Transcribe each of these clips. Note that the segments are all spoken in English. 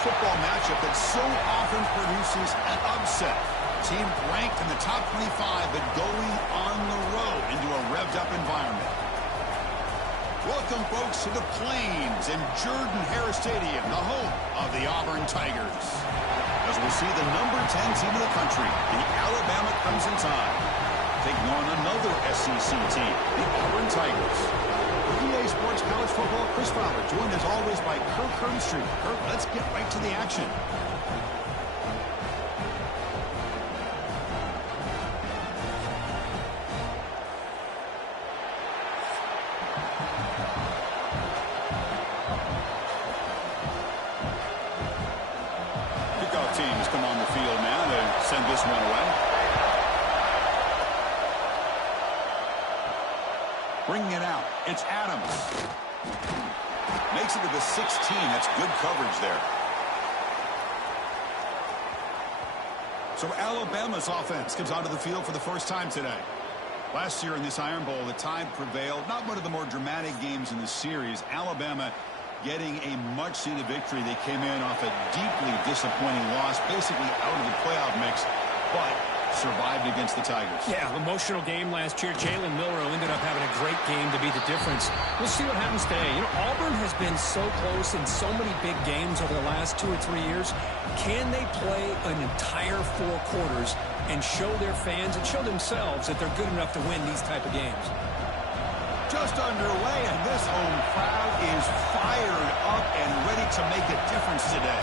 football matchup that so often produces an upset. Team ranked in the top 25, but going on the road into a revved-up environment. Welcome, folks, to the Plains and Jordan-Hare Stadium, the home of the Auburn Tigers. As we'll see the number 10 team in the country, the Alabama Crimson Tide, taking on another SEC team, the Auburn Tigers. For EA Sports College Football, Chris Fowler, joined as always by Kirk Herbstreit. Kirk, let's get right to the action. Kickoff teams come on the field now to send this one away. Bringing it out, it's Adams. Makes it to the 16. That's good coverage there. So Alabama's offense comes onto the field for the first time today. Last year in this Iron Bowl, the Tide prevailed. Not one of the more dramatic games in the series. Alabama getting a much-needed victory. They came in off a deeply disappointing loss, basically out of the playoff mix, but survived against the Tigers. Yeah, emotional game last year. Jalen Milroe ended up having a great game to be the difference. We'll see what happens today. You know, Auburn has been so close in so many big games over the last 2 or 3 years. Can they play an entire 4 quarters and show their fans and show themselves that they're good enough to win these type of games? Just underway, and this home crowd is fired up and ready to make a difference today.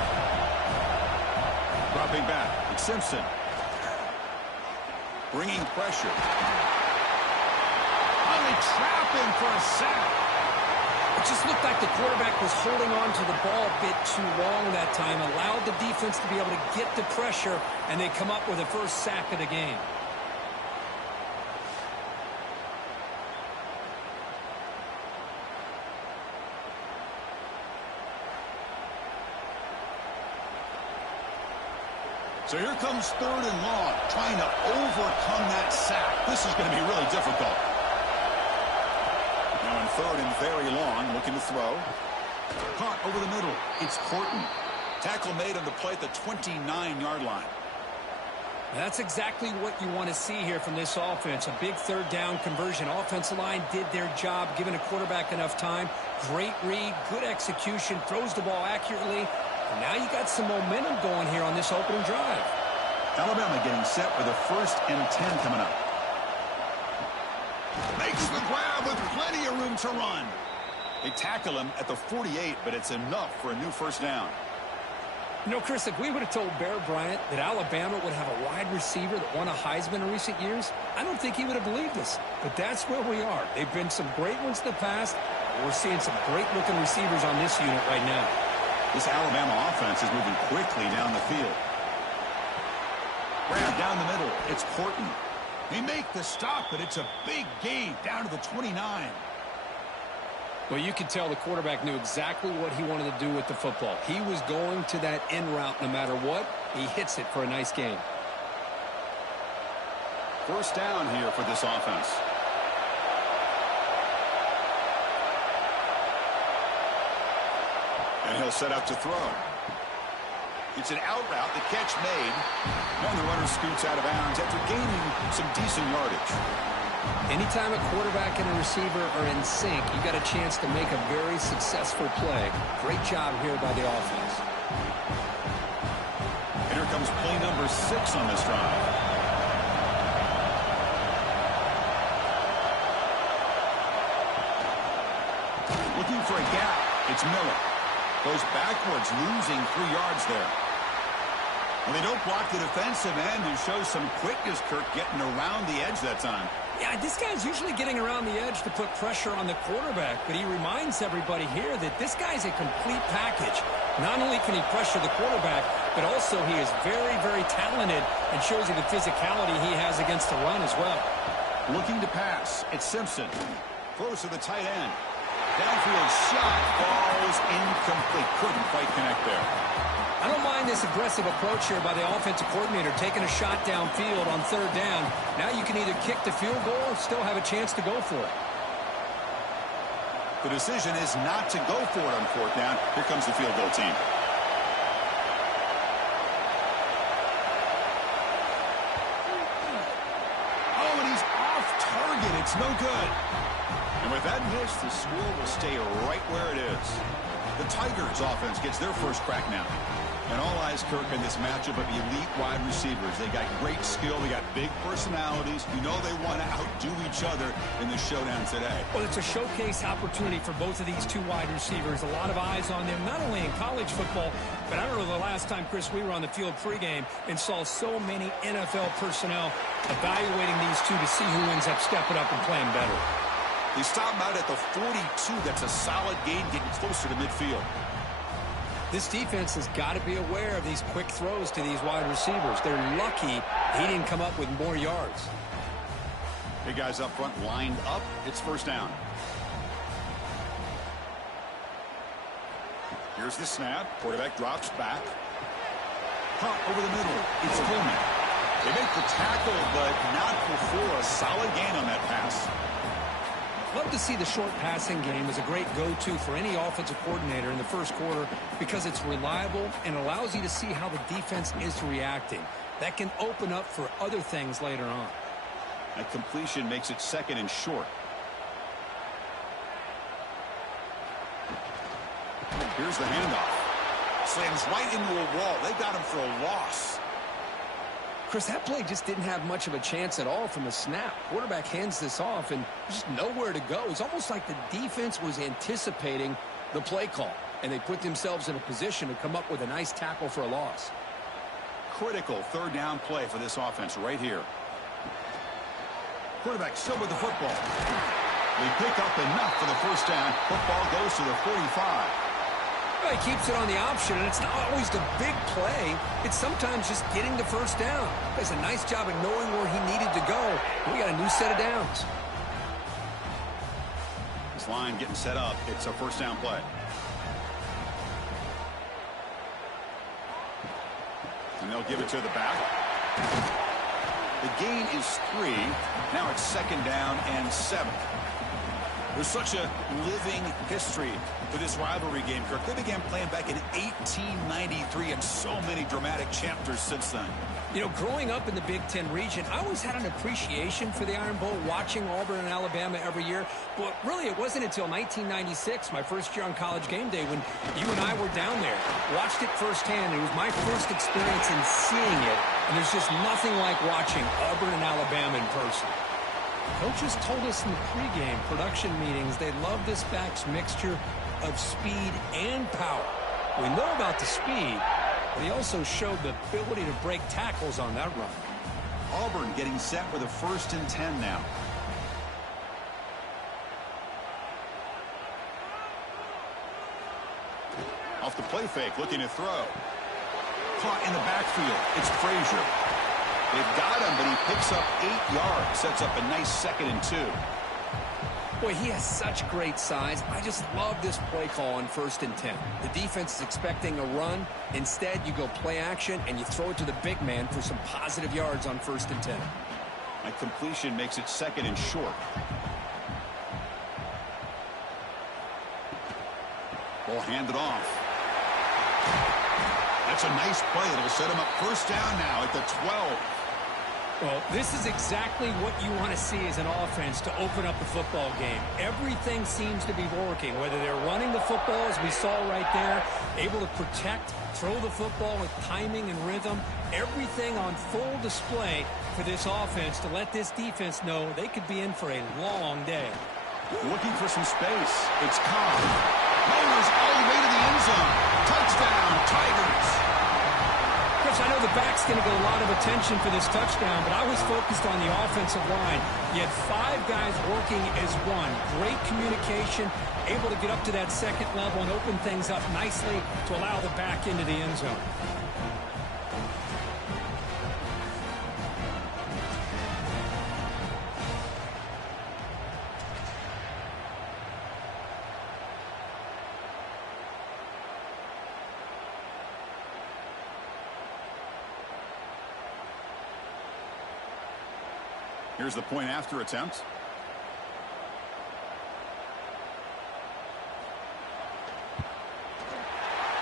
Dropping back, it's Simpson. Bringing pressure. Finally trap him for a sack. It just looked like the quarterback was holding on to the ball a bit too long that time, allowed the defense to be able to get the pressure, and they come up with the first sack of the game. So here comes 3rd and long, trying to overcome that sack. This is going to be really difficult. Now in 3rd and very long, looking to throw. Caught over the middle. It's Corton. Tackle made on the play at the 29-yard line. That's exactly what you want to see here from this offense. A big 3rd down conversion. Offensive line did their job, giving a quarterback enough time. Great read, good execution, throws the ball accurately. And now you got some momentum going here on this opening drive. Alabama getting set for the 1st and 10 coming up. Makes the grab with plenty of room to run. They tackle him at the 48, but it's enough for a new 1st down. You know, Chris, if we would have told Bear Bryant that Alabama would have a wide receiver that won a Heisman in recent years, I don't think he would have believed us. But that's where we are. They've been some great ones in the past. We're seeing some great-looking receivers on this unit right now. This Alabama offense is moving quickly down the field. Grab down the middle. It's Corton. They make the stop, but it's a big gain down to the 29. Well, you can tell the quarterback knew exactly what he wanted to do with the football. He was going to that end route no matter what. He hits it for a nice gain. 1st down here for this offense. And he'll set up to throw. It's an out route, the catch made. And the runner scoots out of bounds after gaining some decent yardage. Anytime a quarterback and a receiver are in sync, you got a chance to make a very successful play. Great job here by the offense. And here comes play number 6 on this drive. Looking for a gap. It's Miller. Goes backwards, losing 3 yards there. Well, they don't block the defensive end and show some quickness, Kirk, getting around the edge that time. Yeah, this guy's usually getting around the edge to put pressure on the quarterback, but he reminds everybody here that this guy's a complete package. Not only can he pressure the quarterback, but also he is very, very talented and shows you the physicality he has against the run as well. Looking to pass. It's Simpson. Throws to the tight end. Downfield shot falls incomplete. Couldn't quite connect there. I don't mind this aggressive approach here by the offensive coordinator, taking a shot downfield on 3rd down. Now you can either kick the field goal or still have a chance to go for it. The decision is not to go for it on 4th down. Here comes the field goal team. It's no good. And with that miss, the score will stay right where it is. The Tigers offense gets their first crack now. And all eyes, Kirk, in this matchup of elite wide receivers. They got great skill. They got big personalities. You know they want to outdo each other in the showdown today. Well, it's a showcase opportunity for both of these two wide receivers. A lot of eyes on them, not only in college football, but I don't know the last time, Chris, we were on the field pregame and saw so many NFL personnel evaluating these two to see who ends up stepping up and playing better. They stop him out at the 42. That's a solid gain, getting closer to midfield. This defense has got to be aware of these quick throws to these wide receivers. They're lucky he didn't come up with more yards. Big guys up front lined up. It's first down. Here's the snap. Quarterback drops back. Pop over the middle. It's Coleman. They make the tackle, but not before a solid gain on that pass. Love to see the short passing game as a great go-to for any offensive coordinator in the first quarter because it's reliable and allows you to see how the defense is reacting. That can open up for other things later on. That completion makes it second and short. Here's the handoff. Slams right into a wall. They got him for a loss. Chris, that play just didn't have much of a chance at all from the snap. Quarterback hands this off, and there's just nowhere to go. It's almost like the defense was anticipating the play call, and they put themselves in a position to come up with a nice tackle for a loss. Critical third down play for this offense right here. Quarterback still with the football. They pick up enough for the first down. Football goes to the 45. Well, he keeps it on the option, and it's not always the big play. It's sometimes just getting the first down. He does a nice job of knowing where he needed to go. We got a new set of downs. This line getting set up. It's a first down play. And they'll give it to the back. The gain is 3. Now it's second down and 7. There's such a living history to this rivalry game, Kirk. They began playing back in 1893 and so many dramatic chapters since then. You know, growing up in the Big Ten region, I always had an appreciation for the Iron Bowl, watching Auburn and Alabama every year. But really, it wasn't until 1996, my first year on College Game Day, when you and I were down there, watched it firsthand. It was my first experience in seeing it, and there's just nothing like watching Auburn and Alabama in person. Coaches told us in the pregame production meetings they love this back's mixture of speed and power. We know about the speed, but he also showed the ability to break tackles on that run. Auburn getting set with a 1st and 10 now. Off the play fake, looking to throw. Caught in the backfield. It's Frazier. They've got him, but he picks up 8 yards. Sets up a nice 2nd and 2. Boy, he has such great size. I just love this play call on 1st and 10. The defense is expecting a run. Instead, you go play action, and you throw it to the big man for some positive yards on 1st and 10. That completion makes it 2nd and short. Ball handed off. That's a nice play. It'll set him up first down now at the 12. Well, this is exactly what you want to see as an offense to open up the football game. Everything seems to be working, whether they're running the football, as we saw right there, able to protect, throw the football with timing and rhythm, everything on full display for this offense to let this defense know they could be in for a long day. Looking for some space. It's Cobb. Mowers all the way to the end zone. Touchdown, Tigers. Chris, I know the back's going to get a lot of attention for this touchdown, but I was focused on the offensive line. You had 5 guys working as one. Great communication, able to get up to that 2nd level and open things up nicely to allow the back into the end zone. Here's the point after attempt.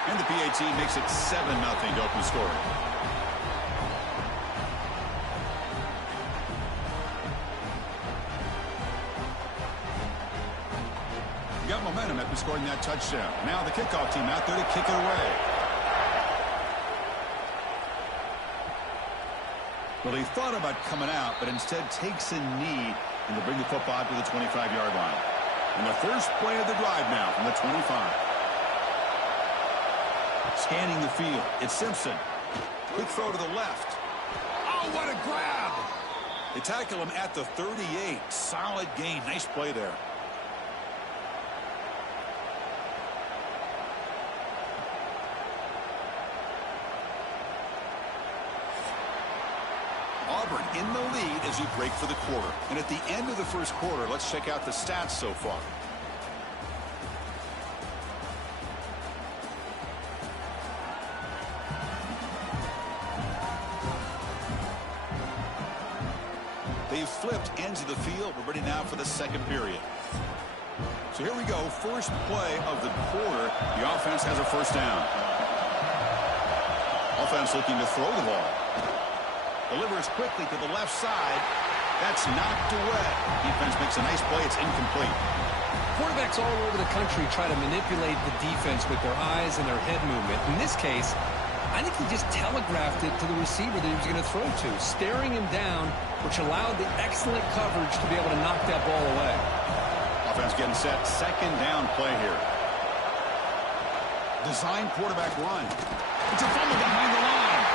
And the PAT makes it 7-0 to open scoring. him after scoring that touchdown. Now the kickoff team out there to kick it away. Well, he thought about coming out, but instead takes a knee and to bring the football to the 25-yard line. And the first play of the drive now from the 25. Scanning the field, it's Simpson. Quick throw to the left. Oh, what a grab! They tackle him at the 38. Solid gain. Nice play there. Auburn in the lead as you break for the quarter. And at the end of the first quarter, let's check out the stats so far. They've flipped ends of the field. We're ready now for the second period. So here we go. First play of the quarter. The offense has a first down. Offense looking to throw the ball. Delivers quickly to the left side. That's knocked away. Defense makes a nice play. It's incomplete. Quarterbacks all over the country try to manipulate the defense with their eyes and their head movement. In this case, I think he just telegraphed it to the receiver that he was going to throw to, staring him down, which allowed the excellent coverage to be able to knock that ball away. Offense getting set. Second down play here. Design quarterback run. It's a fumble behind the line.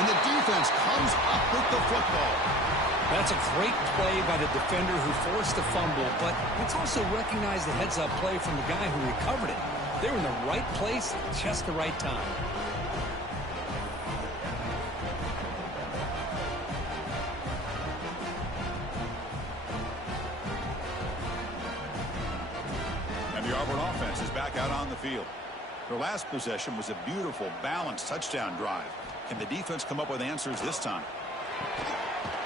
And the defense comes up with the football. That's a great play by the defender who forced the fumble, but let's also recognize the heads-up play from the guy who recovered it. They were in the right place at just the right time. And the Auburn offense is back out on the field. Their last possession was a beautiful, balanced touchdown drive. Can the defense come up with answers this time?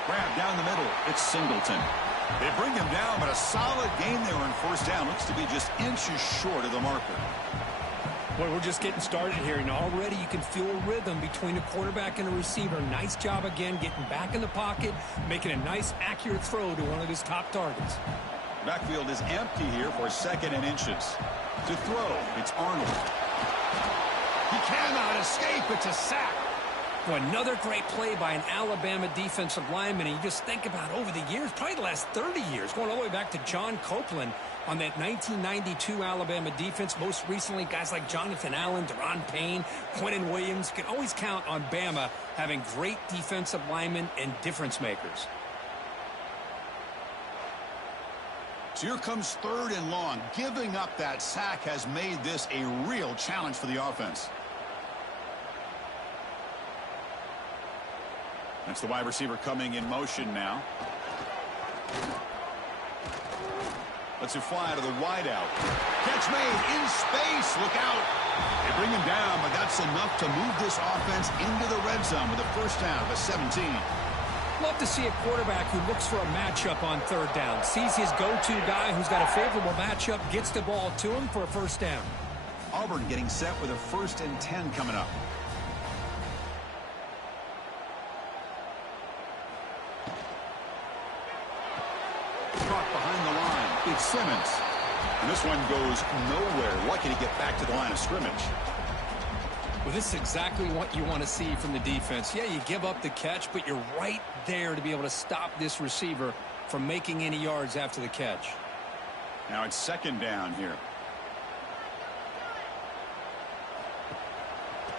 Grab down the middle. It's Singleton. They bring him down, but a solid gain there on first down. Looks to be just inches short of the marker. Well, we're just getting started here, and already you can feel a rhythm between the quarterback and the receiver. Nice job again getting back in the pocket, making a nice, accurate throw to one of his top targets. Backfield is empty here for second and inches. To throw, it's Arnold. He cannot escape. It's a sack. Well, another great play by an Alabama defensive lineman. And you just think about over the years, probably the last 30 years, going all the way back to John Copeland on that 1992 Alabama defense. Most recently, guys like Jonathan Allen, Deron Payne, Quentin Williams. You can always count on Bama having great defensive linemen and difference makers. So here comes third and long. Giving up that sack has made this a real challenge for the offense. That's the wide receiver coming in motion now. Lets it fly to the wideout. Catch made in space. Look out. They bring him down, but that's enough to move this offense into the red zone with a first down of a 17. Love to see a quarterback who looks for a matchup on third down. Sees his go-to guy who's got a favorable matchup, gets the ball to him for a first down. Auburn getting set with a 1st and 10 coming up. Caught behind the line. It's Simmons. And this one goes nowhere. Lucky to get back to the line of scrimmage. Well, this is exactly what you want to see from the defense. Yeah, you give up the catch, but you're right there to be able to stop this receiver from making any yards after the catch. Now it's second down here.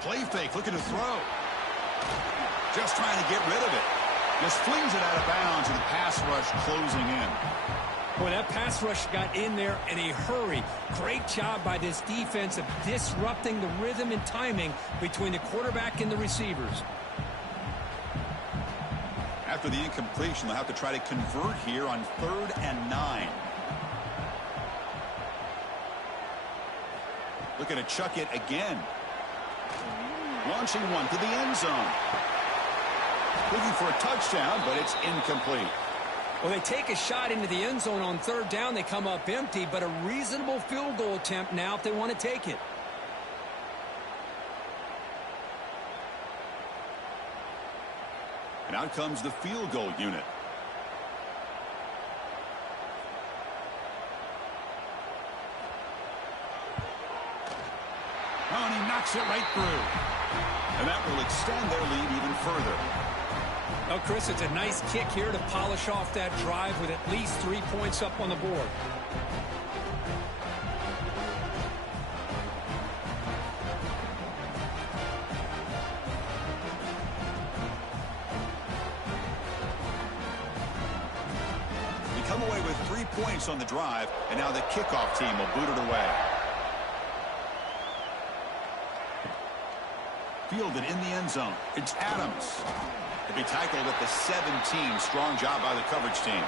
Play fake, looking to throw. Just trying to get rid of it. Just flings it out of bounds, and the pass rush closing in. Boy, that pass rush got in there in a hurry. Great job by this defense of disrupting the rhythm and timing between the quarterback and the receivers. After the incompletion, they'll have to try to convert here on 3rd and 9. Looking to chuck it again. Launching one to the end zone. Looking for a touchdown, but it's incomplete. Well, they take a shot into the end zone on 3rd down. They come up empty, but a reasonable field goal attempt now if they want to take it. And out comes the field goal unit. knocks it right through. And that will extend their lead even further. Oh, Chris, it's a nice kick here to polish off that drive with at least 3 points up on the board. We come away with 3 points on the drive, and now the kickoff team will boot it away. Fielded in the end zone. It's Adams. To be tackled at the 17. Strong job by the coverage team.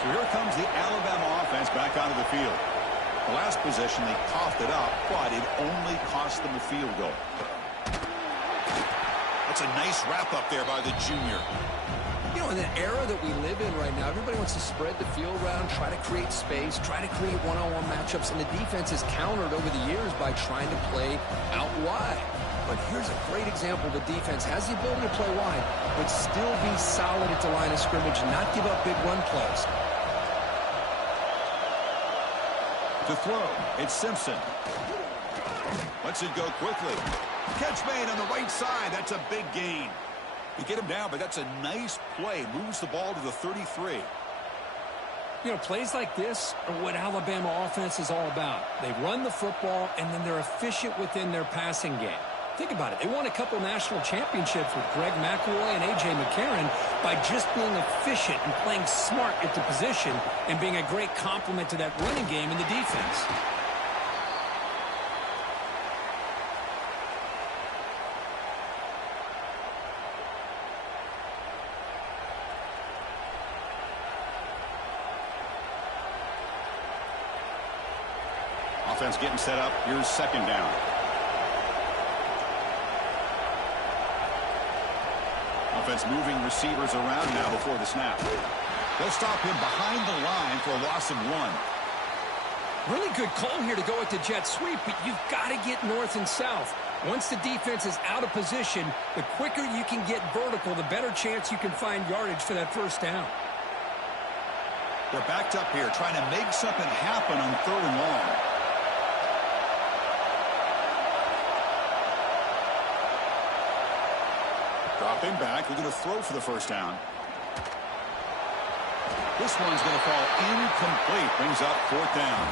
So here comes the Alabama offense back onto the field. The last possession, they coughed it up, but it only cost them a field goal. That's a nice wrap-up there by the junior. You know, in the era that we live in right now, everybody wants to spread the field around, try to create space, try to create one-on-one matchups, and the defense has countered over the years by trying to play out wide. But here's a great example. The defense has the ability to play wide, but still be solid at the line of scrimmage, not give up big run plays. To throw, it's Simpson. Lets it go quickly. Catch made on the right side. That's a big gain. You get him down, but that's a nice play. Moves the ball to the 33. You know, plays like this are what Alabama offense is all about. They run the football, and then they're efficient within their passing game. Think about it. They won a couple national championships with Greg McElroy and A.J. McCarron by just being efficient and playing smart at the position and being a great complement to that running game in the defense. Offense getting set up. Here's second down. Offense moving receivers around now before the snap. They'll stop him behind the line for a loss of 1. Really good call here to go with the jet sweep, but you've got to get north and south. Once the defense is out of position, the quicker you can get vertical, the better chance you can find yardage for that first down. They're backed up here trying to make something happen on 3rd and long. Dropping back, looking to throw for the first down. This one's going to fall incomplete. Brings up 4th down.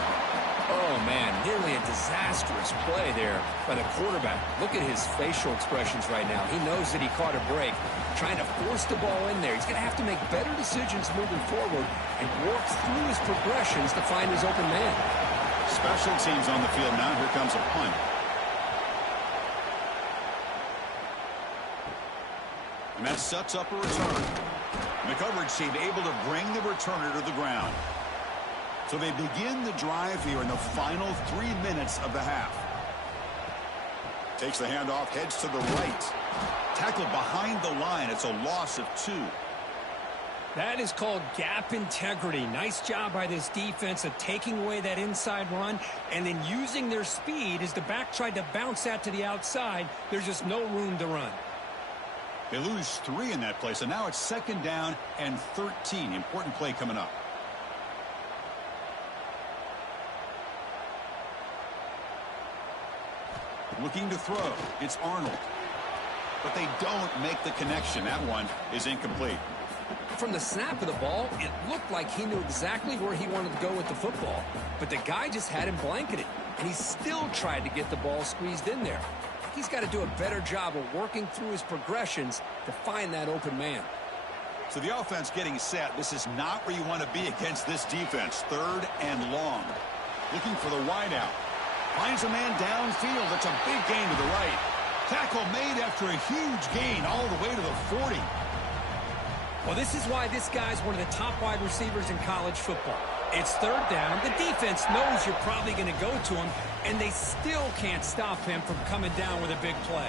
Oh, man, nearly a disastrous play there by the quarterback. Look at his facial expressions right now. He knows that he caught a break, trying to force the ball in there. He's going to have to make better decisions moving forward and work through his progressions to find his open man. Special teams on the field now. Here comes a punt. And that sets up a return. And the coverage team able to bring the returner to the ground. So they begin the drive here in the final 3 minutes of the half. Takes the handoff, heads to the right. Tackled behind the line. It's a loss of 2. That is called gap integrity. Nice job by this defense of taking away that inside run and then using their speed as the back tried to bounce that to the outside. There's just no room to run. They lose 3 in that play, so now it's 2nd down and 13. Important play coming up. Looking to throw. It's Arnold. But they don't make the connection. That one is incomplete. From the snap of the ball, it looked like he knew exactly where he wanted to go with the football. But the guy just had him blanketed, and he still tried to get the ball squeezed in there. He's got to do a better job of working through his progressions to find that open man. So the offense getting set. This is not where you want to be against this defense. 3rd and long. Looking for the wideout. Finds a man downfield. That's a big gain to the right. Tackle made after a huge gain all the way to the 40. Well, this is why this guy's one of the top wide receivers in college football. It's 3rd down. The defense knows you're probably going to go to him, and they still can't stop him from coming down with a big play.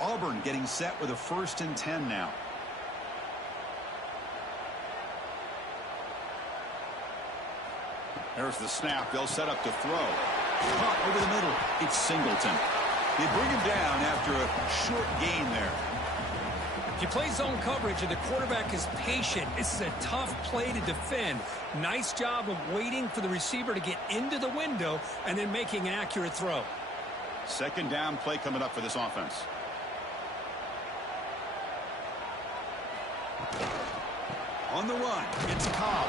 Auburn getting set with a 1st and 10 now. There's the snap. They'll set up to throw. Caught over the middle. It's Singleton. They bring him down after a short gain there. If you play zone coverage and the quarterback is patient, this is a tough play to defend. Nice job of waiting for the receiver to get into the window and then making an accurate throw. Second down play coming up for this offense. On the run, it's Cobb.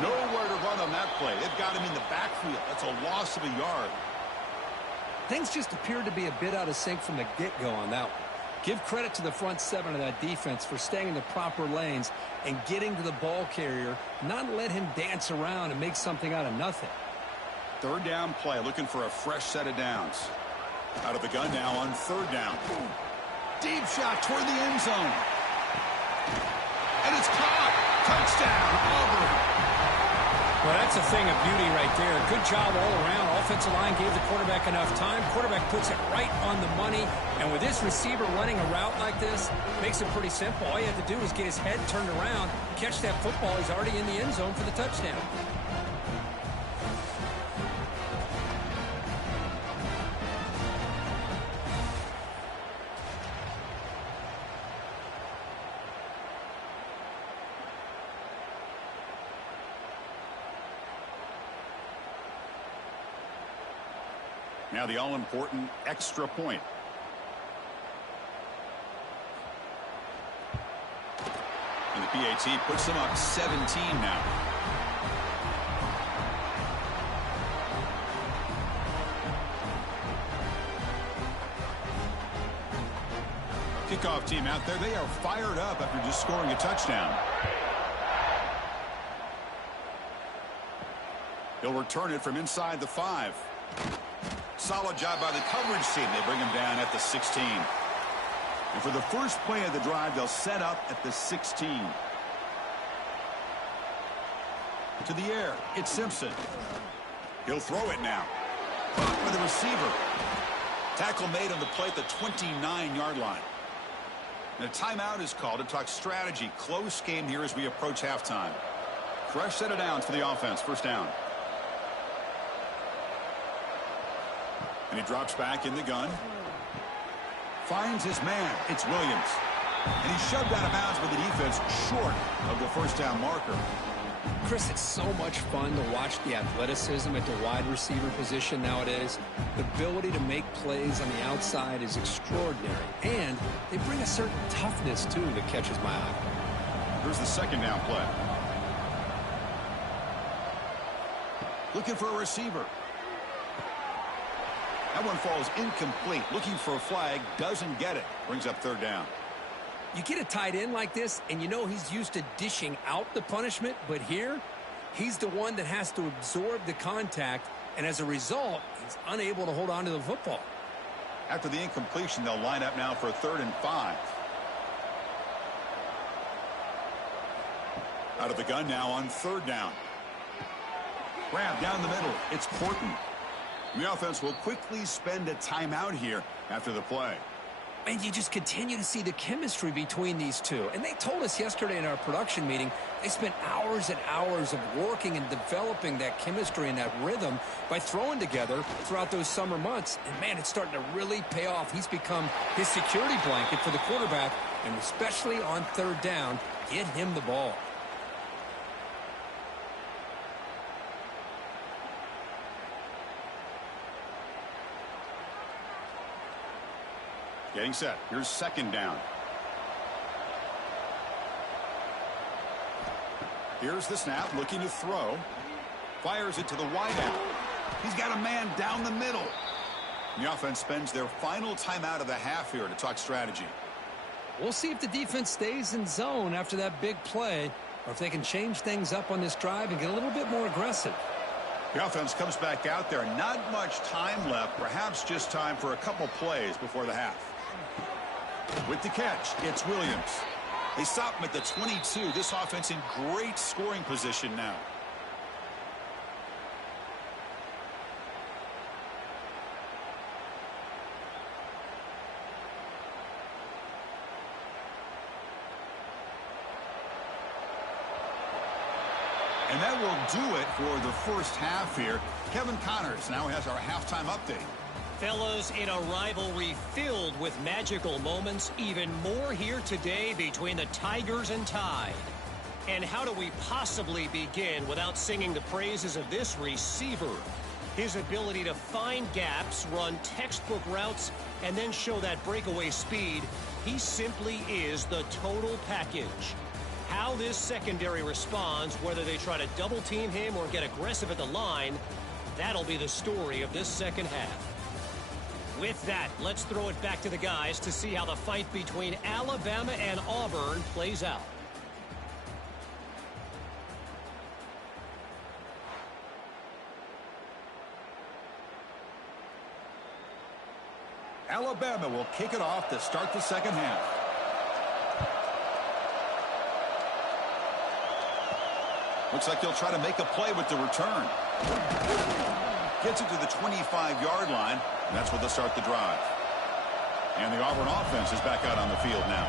Nowhere to run on that play. They've got him in the backfield. That's a loss of a yard. Things just appeared to be a bit out of sync from the get-go on that one. Give credit to the front seven of that defense for staying in the proper lanes and getting to the ball carrier, not let him dance around and make something out of nothing. Third down play, looking for a fresh set of downs. Out of the gun now on third down. Deep shot toward the end zone. And it's caught. Touchdown, Auburn. Well, that's a thing of beauty right there. Good job all around. Offensive line gave the quarterback enough time. Quarterback puts it right on the money. And with this receiver running a route like this, makes it pretty simple. All you have to do is get his head turned around, catch that football. He's already in the end zone for the touchdown. Now the all-important extra point. And the PAT puts them up 17 now. Kickoff team out there. They are fired up after just scoring a touchdown. He'll return it from inside the 5. Solid job by the coverage team. They bring him down at the 16. And for the first play of the drive, they'll set up at the 16. To the air, it's Simpson. He'll throw it now. Caught by the receiver. Tackle made on the play at the 29-yard line. And a timeout is called to talk strategy. Close game here as we approach halftime. Fresh set of downs for the offense. First down. And he drops back in the gun. Finds his man. It's Williams. And he's shoved out of bounds by the defense short of the first down marker. Chris, it's so much fun to watch the athleticism at the wide receiver position nowadays. The ability to make plays on the outside is extraordinary. And they bring a certain toughness, too, that catches my eye. Here's the second down play. Looking for a receiver. That one falls incomplete. Looking for a flag. Doesn't get it. Brings up third down. You get a tight end like this, and you know he's used to dishing out the punishment, but here, he's the one that has to absorb the contact, and as a result, he's unable to hold on to the football. After the incompletion, they'll line up now for a 3rd and 5. Out of the gun now on third down. Grab down the middle. It's Porton. The offense will quickly spend a timeout here after the play. And you just continue to see the chemistry between these two. And they told us yesterday in our production meeting, they spent hours and hours of working and developing that chemistry and that rhythm by throwing together throughout those summer months. And, man, it's starting to really pay off. He's become his security blanket for the quarterback, and especially on third down, get him the ball. Getting set. Here's second down. Here's the snap, looking to throw. Fires it to the wideout. He's got a man down the middle. The offense spends their final timeout of the half here to talk strategy. We'll see if the defense stays in zone after that big play, or if they can change things up on this drive and get a little bit more aggressive. The offense comes back out there. Not much time left. Perhaps just time for a couple plays before the half. With the catch, it's Williams. They stop him at the 22. This offense in great scoring position now. And that will do it for the first half here. Kevin Connors now has our halftime update. Fellas, in a rivalry filled with magical moments, even more here today between the Tigers and Tide. And how do we possibly begin without singing the praises of this receiver? His ability to find gaps, run textbook routes, and then show that breakaway speed, he simply is the total package. How this secondary responds, whether they try to double-team him or get aggressive at the line, that'll be the story of this second half. With that, let's throw it back to the guys to see how the fight between Alabama and Auburn plays out. Alabama will kick it off to start the second half. Looks like he'll try to make a play with the return. Gets it to the 25-yard line, and that's where they'll start the drive. And the Auburn offense is back out on the field now.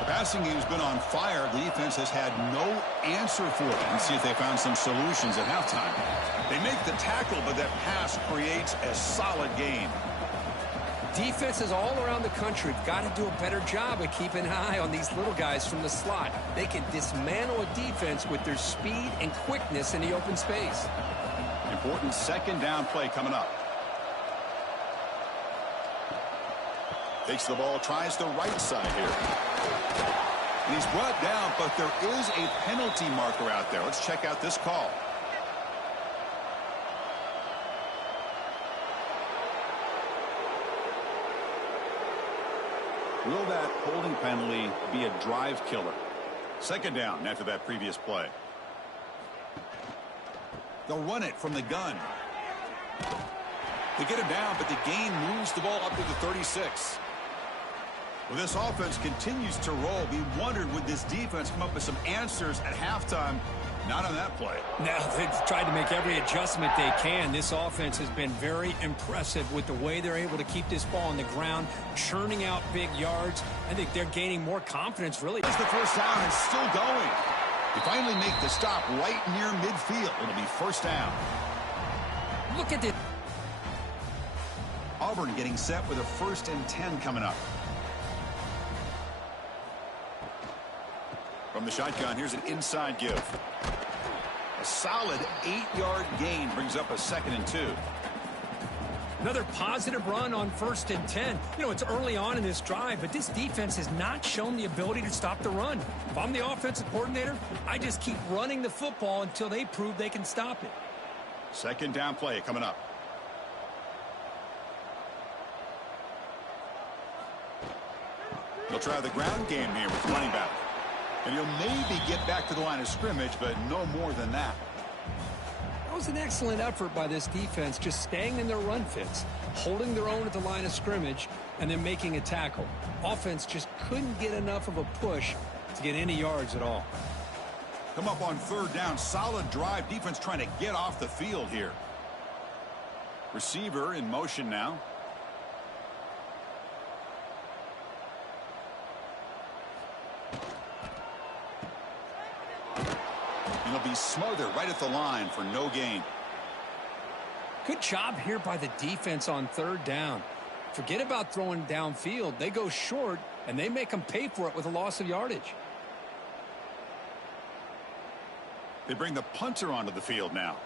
The passing game's been on fire. The defense has had no answer for it. Let's see if they found some solutions at halftime. They make the tackle, but that pass creates a solid gain. Defenses all around the country have got to do a better job of keeping an eye on these little guys from the slot. They can dismantle a defense with their speed and quickness in the open space. Important second down play coming up. Takes the ball, tries the right side here. And he's brought down, but there is a penalty marker out there. Let's check out this call. Will that holding penalty be a drive killer? Second down after that previous play. They'll run it from the gun. They get him down, but the gain moves the ball up to the 36. Well, this offense continues to roll. We wondered, would this defense come up with some answers at halftime? Not on that play. Now they've tried to make every adjustment they can. This offense has been very impressive with the way they're able to keep this ball on the ground, churning out big yards. I think they're gaining more confidence, really. As the first down is still going. They finally make the stop right near midfield. It'll be first down. Look at this. Auburn getting set with a 1st and 10 coming up. From the shotgun, here's an inside give. A solid 8-yard gain brings up a 2nd and 2. Another positive run on 1st and 10. You know, it's early on in this drive, but this defense has not shown the ability to stop the run. If I'm the offensive coordinator, I just keep running the football until they prove they can stop it. Second down play coming up. They'll try the ground game here with the running back. And he'll maybe get back to the line of scrimmage, but no more than that. That was an excellent effort by this defense, just staying in their run fits, holding their own at the line of scrimmage, and then making a tackle. Offense just couldn't get enough of a push to get any yards at all. Come up on 3rd down. Solid drive. Defense trying to get off the field here. Receiver in motion now. And he'll be smothered right at the line for no gain. Good job here by the defense on 3rd down. Forget about throwing downfield. They go short, and they make them pay for it with a loss of yardage. They bring the punter onto the field now.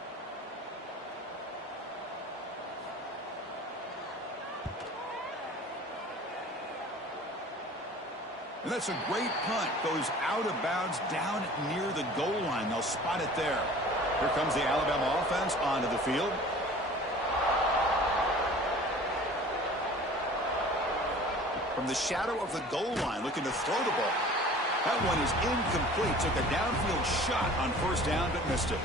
And that's a great punt. Goes out of bounds down near the goal line. They'll spot it there. Here comes the Alabama offense onto the field. From the shadow of the goal line, looking to throw the ball. That one is incomplete. Took a downfield shot on 1st down, but missed it.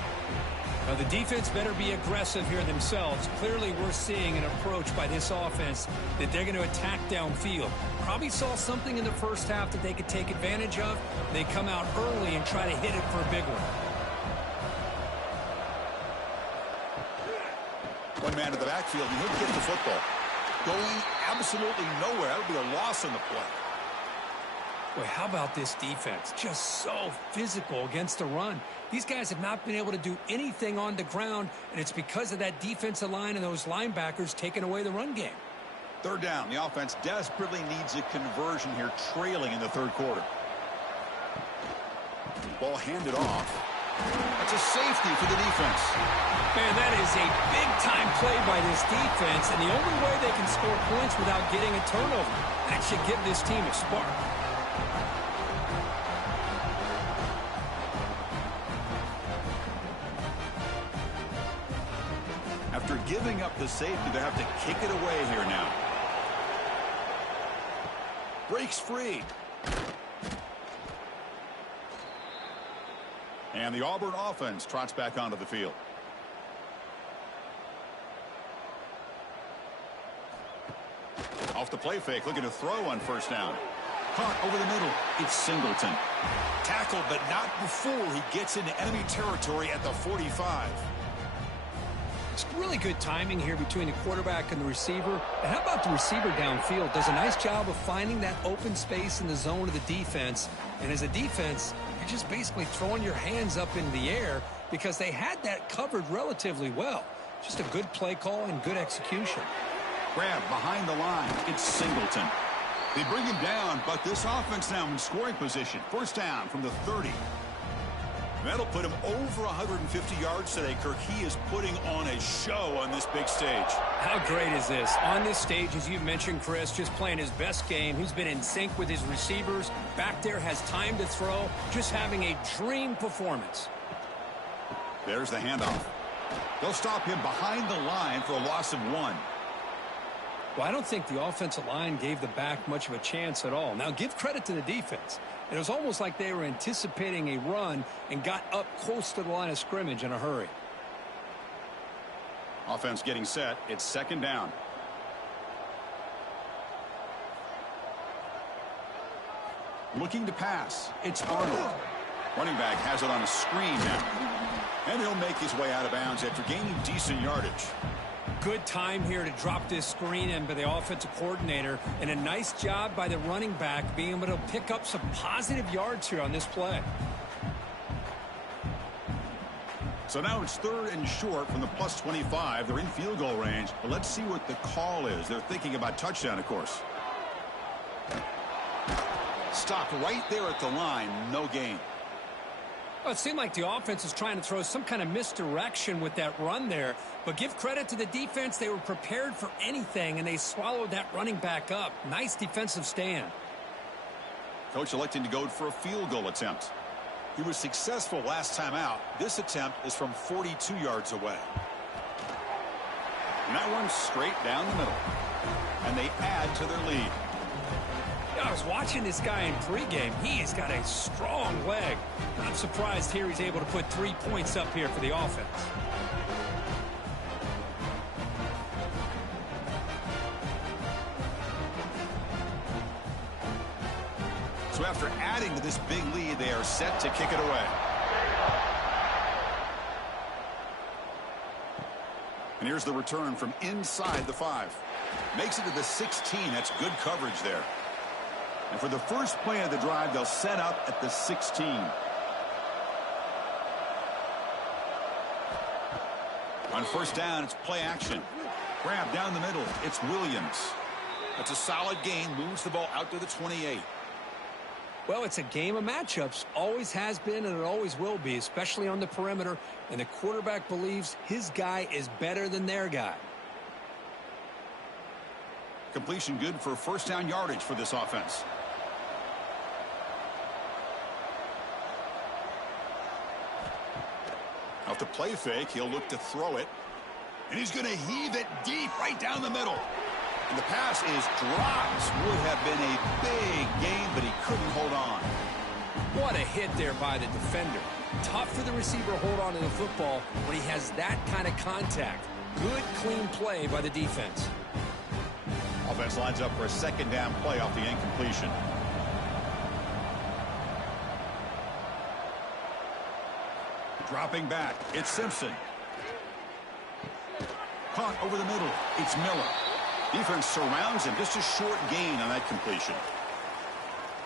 Now, the defense better be aggressive here themselves. Clearly, we're seeing an approach by this offense that they're going to attack downfield. Probably saw something in the first half that they could take advantage of. They come out early and try to hit it for a big one. One man to the backfield, and he'll get the football. Going absolutely nowhere. That would be a loss on the play. Boy, how about this defense? Just so physical against the run. These guys have not been able to do anything on the ground, and it's because of that defensive line and those linebackers taking away the run game. Third down. The offense desperately needs a conversion here, trailing in the third quarter. Ball handed off. That's a safety for the defense. Man, that is a big-time play by this defense, and the only way they can score points without getting a turnover. That should give this team a spark. After giving up the safety, they have to kick it away here now. Breaks free. And the Auburn offense trots back onto the field. Off the play fake, looking to throw on first down. Caught over the middle. It's Singleton. Tackled, but not before he gets into enemy territory at the 45. It's really good timing here between the quarterback and the receiver. And how about the receiver downfield? Does a nice job of finding that open space in the zone of the defense. And as a defense, you're just basically throwing your hands up in the air because they had that covered relatively well. Just a good play call and good execution. Grab behind the line. It's Singleton. They bring him down, but this offense now in scoring position. First down from the 30. That'll put him over 150 yards today, Kirk. He is putting on a show on this big stage. How great is this? On this stage, as you mentioned, Chris, just playing his best game. He's been in sync with his receivers. Back there, has time to throw. Just having a dream performance. There's the handoff. They'll stop him behind the line for a loss of 1. Well, I don't think the offensive line gave the back much of a chance at all. Now, give credit to the defense. It was almost like they were anticipating a run and got up close to the line of scrimmage in a hurry. Offense getting set. It's second down. Looking to pass. It's Arnold. Running back has it on a screen now. And he'll make his way out of bounds after gaining decent yardage. Good time here to drop this screen in by the offensive coordinator, and a nice job by the running back being able to pick up some positive yards here on this play. So now it's third and short from the plus 25. They're in field goal range, but let's see what the call is. They're thinking about touchdown, of course. Stopped right there at the line. No gain. Well, it seemed like the offense is trying to throw some kind of misdirection with that run there. But give credit to the defense. They were prepared for anything, and they swallowed that running back up. Nice defensive stand. Coach electing to go for a field goal attempt. He was successful last time out. This attempt is from 42 yards away. And that one's straight down the middle. And they add to their lead. I was watching this guy in pregame. He has got a strong leg. Not surprised here he's able to put 3 points up here for the offense. So after adding to this big lead, they are set to kick it away. And here's the return from inside the 5. Makes it to the 16. That's good coverage there. And for the first play of the drive, they'll set up at the 16. On first down, it's play action. Grab down the middle. It's Williams. That's a solid gain. Moves the ball out to the 28. Well, it's a game of matchups. Always has been, and it always will be, especially on the perimeter. And the quarterback believes his guy is better than their guy. Completion good for first down yardage for this offense. Off the play fake, he'll look to throw it. And he's going to heave it deep right down the middle. And the pass is dropped. Would have been a big game, but he couldn't hold on. What a hit there by the defender. Tough for the receiver to hold on to the football when he has that kind of contact. Good, clean play by the defense. Offense lines up for a second down play off the incompletion. Dropping back, it's Simpson. Caught over the middle, it's Miller. Defense surrounds him, just a short gain on that completion.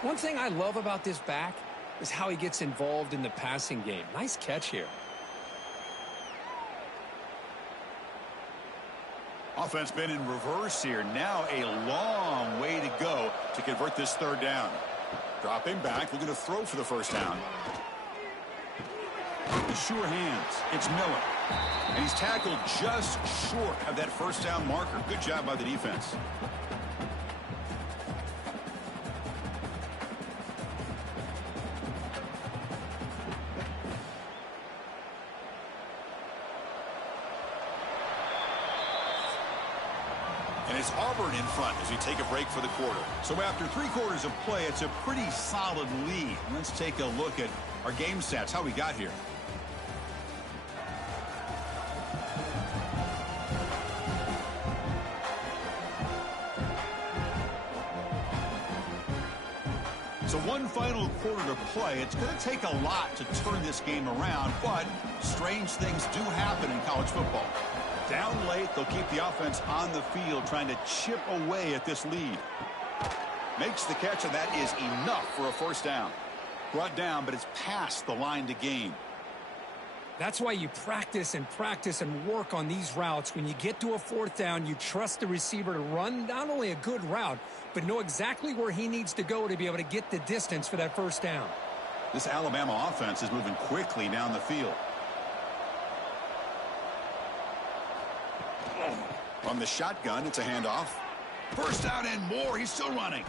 One thing I love about this back is how he gets involved in the passing game. Nice catch here. Offense been in reverse here. Now a long way to go to convert this third down. Dropping back, looking to throw for the first down. The sure hands. It's Miller. And he's tackled just short of that first down marker. Good job by the defense. And it's Auburn in front as we take a break for the quarter. So after 3 quarters of play, it's a pretty solid lead. Let's take a look at our game stats, how we got here. So one final quarter to play. It's going to take a lot to turn this game around, but strange things do happen in college football. Down late, they'll keep the offense on the field trying to chip away at this lead. Makes the catch, and that is enough for a first down. Brought down, but it's past the line to gain. That's why you practice and work on these routes. When you get to a fourth down, you trust the receiver to run not only a good route, but know exactly where he needs to go to be able to get the distance for that first down. This Alabama offense is moving quickly down the field. From the shotgun, it's a handoff. First down and more. He's still running.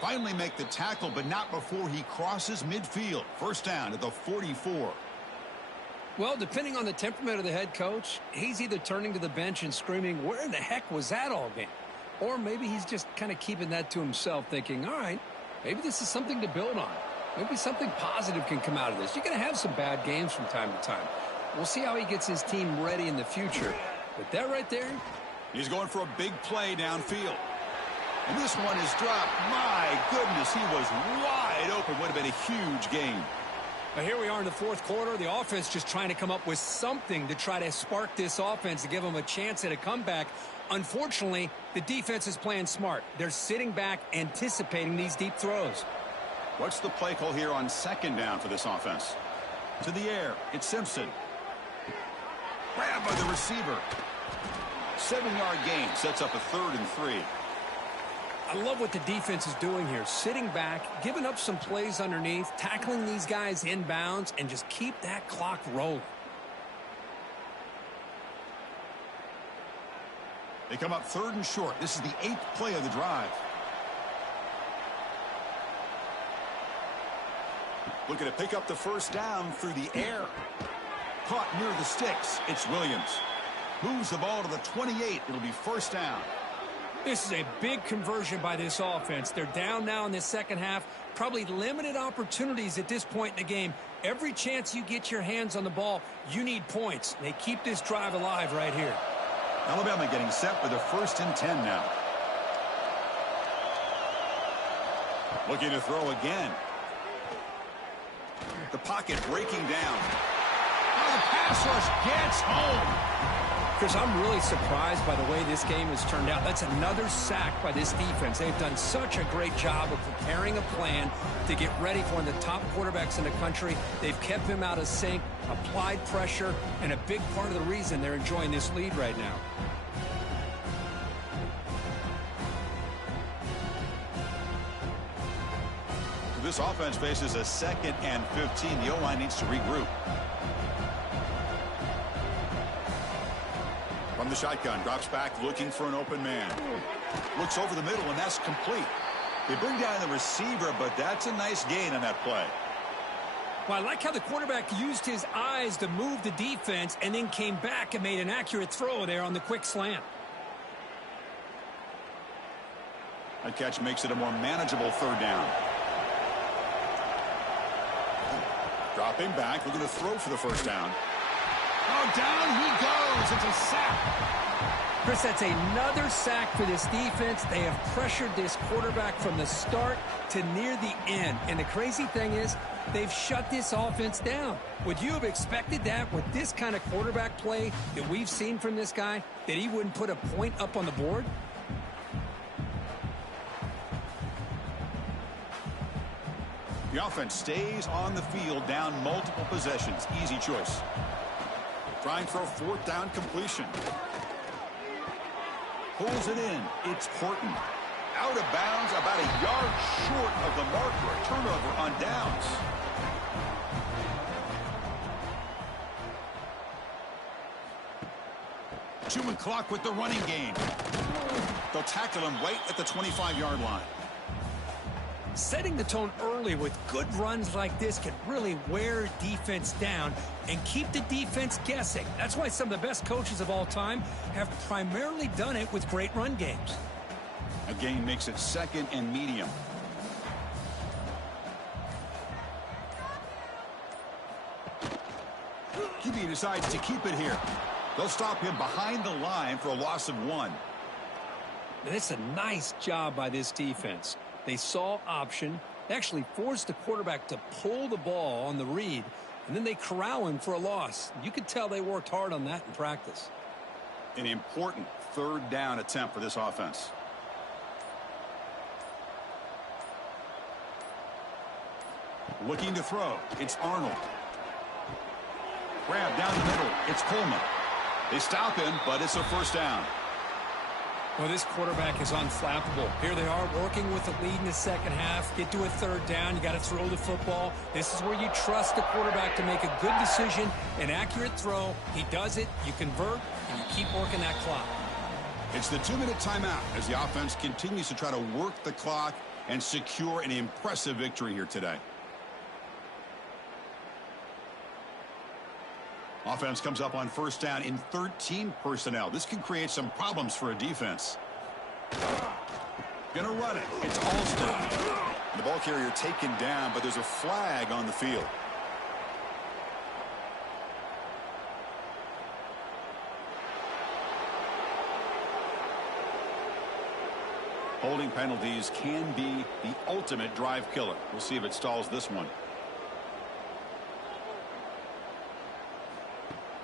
Finally make the tackle, but not before he crosses midfield. First down at the 44. Well, depending on the temperament of the head coach, he's either turning to the bench and screaming, where in the heck was that all game? Or maybe he's just kind of keeping that to himself, thinking, all right, maybe this is something to build on. Maybe something positive can come out of this. You're going to have some bad games from time to time. We'll see how he gets his team ready in the future. But that right there, he's going for a big play downfield. And this one is dropped. My goodness, he was wide open. Would have been a huge game. Now here we are in the fourth quarter. The offense just trying to come up with something to try to spark this offense to give them a chance at a comeback. Unfortunately, the defense is playing smart. They're sitting back, anticipating these deep throws. What's the play call here on second down for this offense? To the air. It's Simpson. Grabbed by the receiver. 7-yard gain sets up a 3rd and 3. I love what the defense is doing here. Sitting back, giving up some plays underneath, tackling these guys inbounds, and just keep that clock rolling. They come up 3rd and short. This is the 8th play of the drive. Looking to pick up the first down through the air. Caught near the sticks. It's Williams. Moves the ball to the 28. It'll be first down. This is a big conversion by this offense. They're down now in the second half. Probably limited opportunities at this point in the game. Every chance you get your hands on the ball, you need points. They keep this drive alive right here. Alabama getting set for the 1st and 10 now. Looking to throw again. The pocket breaking down. Now the pass rush gets home. Chris, I'm really surprised by the way this game has turned out. That's another sack by this defense. They've done such a great job of preparing a plan to get ready for one of the top quarterbacks in the country. They've kept him out of sync, applied pressure, and a big part of the reason they're enjoying this lead right now. This offense faces a 2nd and 15. The O-line needs to regroup. From the shotgun, drops back, looking for an open man. Looks over the middle, and that's complete. They bring down the receiver, but that's a nice gain on that play. Well, I like how the quarterback used his eyes to move the defense and then came back and made an accurate throw there on the quick slant. That catch makes it a more manageable 3rd down. Dropping back, looking to throw for the first down. Oh, down he goes. It's a sack. Chris, that's another sack for this defense. They have pressured this quarterback from the start to near the end. And the crazy thing is, they've shut this offense down. Would you have expected that with this kind of quarterback play that we've seen from this guy, that he wouldn't put a point up on the board? The offense stays on the field, down multiple possessions. Easy choice. Trying for a fourth down completion. Pulls it in. It's Horton. Out of bounds, about a yard short of the marker. A turnover on downs. Chewing clock with the running game. They'll tackle him right at the 25-yard line. Setting the tone early with good runs like this can really wear defense down and keep the defense guessing. That's why some of the best coaches of all time have primarily done it with great run games. A gain makes it second and medium. QB decides to keep it here. They'll stop him behind the line for a loss of 1. And it's a nice job by this defense. They saw option. They actually forced the quarterback to pull the ball on the read, and then they corral him for a loss. You could tell they worked hard on that in practice. An important third down attempt for this offense. Looking to throw. It's Arnold. Grab down the middle. It's Coleman. They stop him, but it's a first down. Well, this quarterback is unflappable. Here they are working with the lead in the second half. Get to a third down. You got to throw the football. This is where you trust the quarterback to make a good decision, an accurate throw. He does it. You convert, and you keep working that clock. It's the 2-minute timeout as the offense continues to try to work the clock and secure an impressive victory here today. Offense comes up on first down in 13 personnel. This can create some problems for a defense. Gonna run it. It's Alston. The ball carrier taken down, but there's a flag on the field. Holding penalties can be the ultimate drive killer. We'll see if it stalls this one.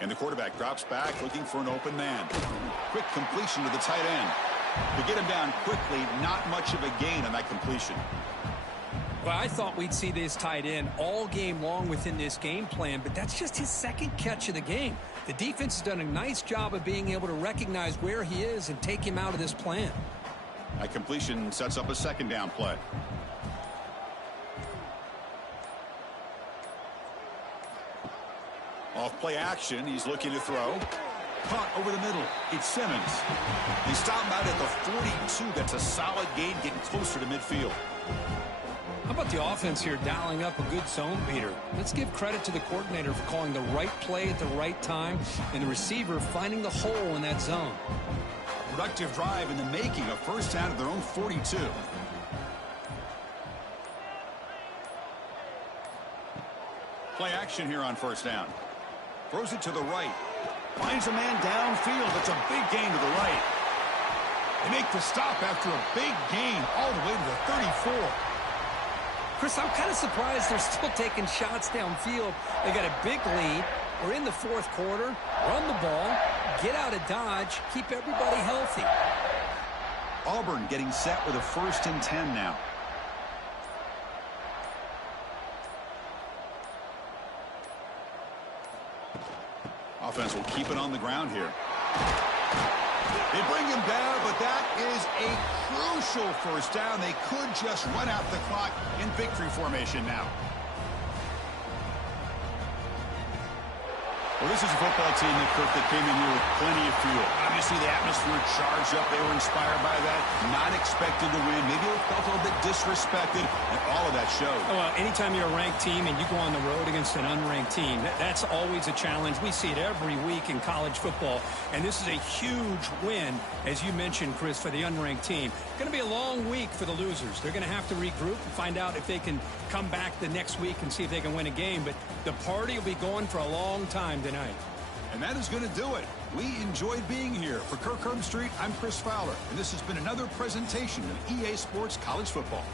And the quarterback drops back looking for an open man. Quick completion to the tight end. To get him down quickly, not much of a gain on that completion. Well, I thought we'd see this tight end all game long within this game plan, but that's just his second catch of the game. The defense has done a nice job of being able to recognize where he is and take him out of this plan. That completion sets up a second down play. Off play action, he's looking to throw. Caught over the middle. It's Simmons. They stop him out at the 42. That's a solid gain, getting closer to midfield. How about the offense here dialing up a good zone beater? Let's give credit to the coordinator for calling the right play at the right time and the receiver finding the hole in that zone. Productive drive in the making, a first down at their own 42. Play action here on first down. Throws it to the right. Finds a man downfield. It's a big gain to the right. They make the stop after a big gain all the way to the 34. Chris, I'm kind of surprised they're still taking shots downfield. They got a big lead. We're in the fourth quarter. Run the ball. Get out of Dodge. Keep everybody healthy. Auburn getting set with a 1st and 10 now. Offense will keep it on the ground here. They bring him down, but that is a crucial first down. They could just run out the clock in victory formation now. Well, this is a football team that came in here with plenty of fuel. Obviously, the atmosphere charged up. They were inspired by that. Not expected to win. Maybe they felt a little bit disrespected, and all of that showed. Well, anytime you're a ranked team and you go on the road against an unranked team, that's always a challenge. We see it every week in college football, and this is a huge win, as you mentioned, Chris, for the unranked team. Going to be a long week for the losers. They're going to have to regroup and find out if they can come back the next week and see if they can win a game, but the party will be going for a long time tonight. And that is going to do it. We enjoyed being here. For Kirk Street, I'm Chris Fowler, and this has been another presentation of EA Sports College Football.